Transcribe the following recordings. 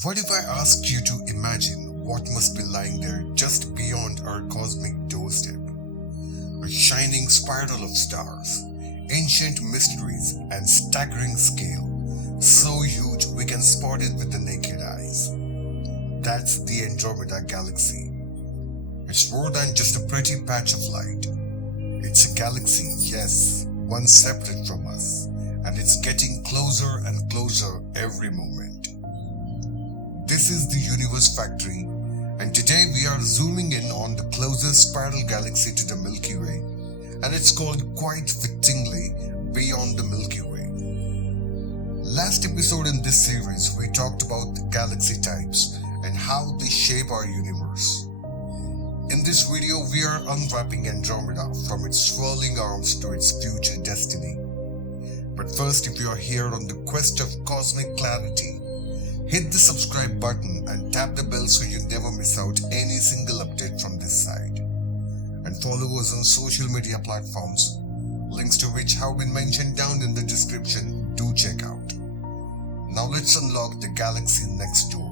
What if I asked you to imagine what must be lying there just beyond our cosmic doorstep? A shining spiral of stars, ancient mysteries, and staggering scale, so huge we can spot it with the naked eyes. That's the Andromeda Galaxy. It's more than just a pretty patch of light. It's a galaxy, yes, one separate from us, and it's getting closer and closer every moment. This is the Universe Factory, and today we are zooming in on the closest spiral galaxy to the Milky Way, and it's called quite fittingly Beyond the Milky Way. Last episode in this series, we talked about the galaxy types and how they shape our universe. In this video, we are unwrapping Andromeda from its swirling arms to its future destiny. But first, if you are here on the quest of cosmic clarity, hit the subscribe button and tap the bell so you never miss out any single update from this side. And follow us on social media platforms, links to which have been mentioned down in the description. Do check out. Now let's unlock the galaxy next door.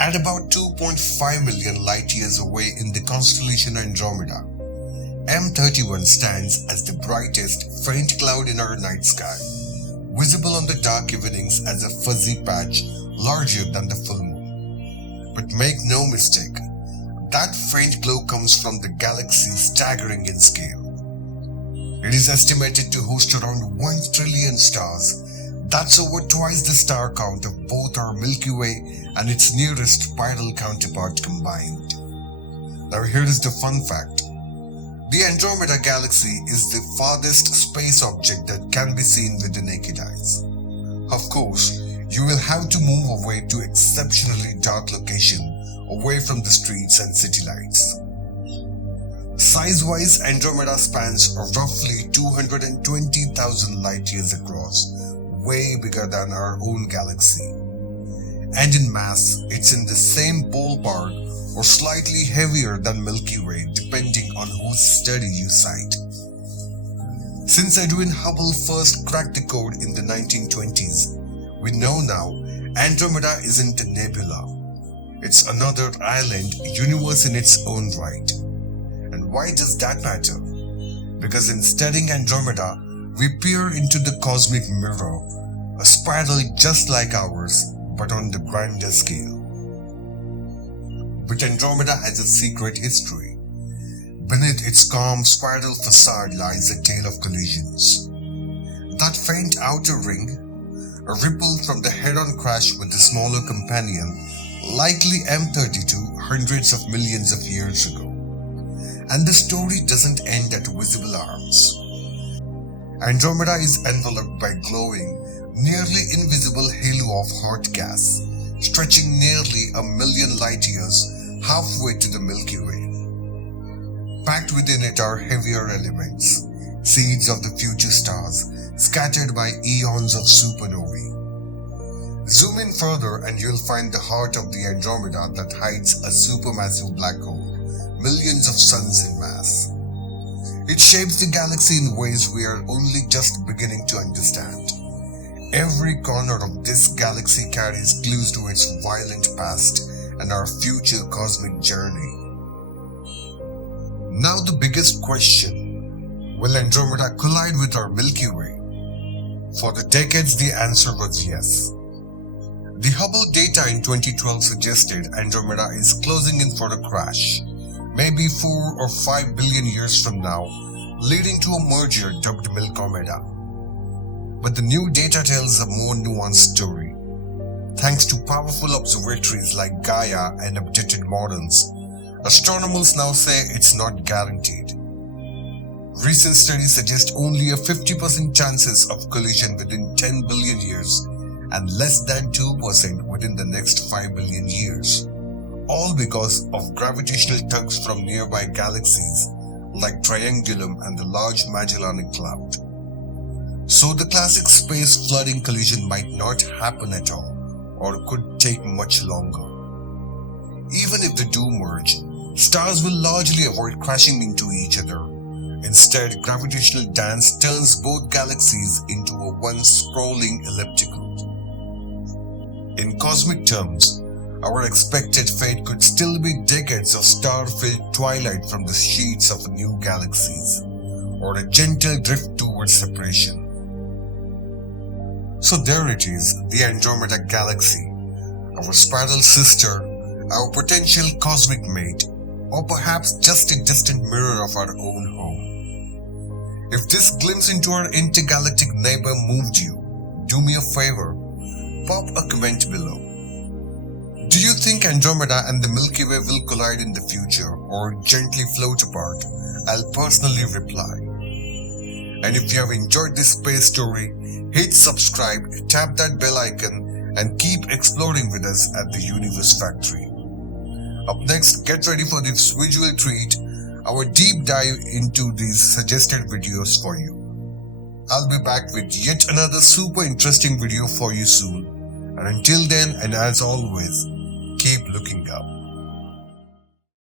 At about 2.5 million light-years away in the constellation Andromeda, M31 stands as the brightest faint cloud in our night sky, visible on the dark evenings as a fuzzy patch larger than the full moon. But make no mistake, that faint glow comes from the galaxy staggering in scale. It is estimated to host around 1 trillion stars. That's over twice the star count of both our Milky Way and its nearest spiral counterpart combined. Now here is the fun fact. The Andromeda Galaxy is the farthest space object that can be seen with the naked eyes. Of course, you will have to move away to exceptionally dark location, away from the streets and city lights. Size-wise, Andromeda spans roughly 220,000 light-years across, way bigger than our own galaxy. And in mass, it's in the same ballpark or slightly heavier than Milky Way depending on whose study you cite. Since Edwin Hubble first cracked the code in the 1920s, we know now Andromeda isn't a nebula. It's another island universe in its own right. And why does that matter? Because in studying Andromeda, we peer into the cosmic mirror, a spiral just like ours, but on the grander scale. But Andromeda has a secret history. Beneath its calm spiral facade lies a tale of collisions. That faint outer ring, a ripple from the head-on crash with the smaller companion, likely M32 hundreds of millions of years ago. And the story doesn't end at visible arms. Andromeda is enveloped by glowing, nearly invisible halo of hot gas, stretching nearly 1 million light-years halfway to the Milky Way. Packed within it are heavier elements, seeds of the future stars, scattered by eons of supernovae. Zoom in further and you'll find the heart of the Andromeda that hides a supermassive black hole, millions of suns in mass. It shapes the galaxy in ways we are only just beginning to understand. Every corner of this galaxy carries clues to its violent past and our future cosmic journey. Now the biggest question, will Andromeda collide with our Milky Way? For the decades the answer was yes. The Hubble data in 2012 suggested Andromeda is closing in for a crash, maybe 4 or 5 billion years from now, leading to a merger dubbed Milkomeda. But the new data tells a more nuanced story. Thanks to powerful observatories like Gaia and updated models, astronomers now say it's not guaranteed. Recent studies suggest only a 50% chances of collision within 10 billion years and less than 2% within the next 5 billion years, all because of gravitational tugs from nearby galaxies like Triangulum and the Large Magellanic Cloud. So the classic space flooding collision might not happen at all, or could take much longer. Even if they do merge, Stars will largely avoid crashing into each other. Instead, gravitational dance turns both galaxies into a one sprawling elliptical. In cosmic terms, our expected fate could still be decades of star-filled twilight from the sheets of new galaxies, or a gentle drift towards separation. So there it is, the Andromeda Galaxy, our spiral sister, our potential cosmic mate, or perhaps just a distant mirror of our own home. If this glimpse into our intergalactic neighbor moved you, do me a favor, pop a comment below. Do you think Andromeda and the Milky Way will collide in the future or gently float apart? I'll personally reply. And if you have enjoyed this space story, hit subscribe, tap that bell icon, and keep exploring with us at the Universe Factory. Up next, get ready for this visual treat, our deep dive into these suggested videos for you. I'll be back with yet another super interesting video for you soon. And until then, and as always, keep looking up.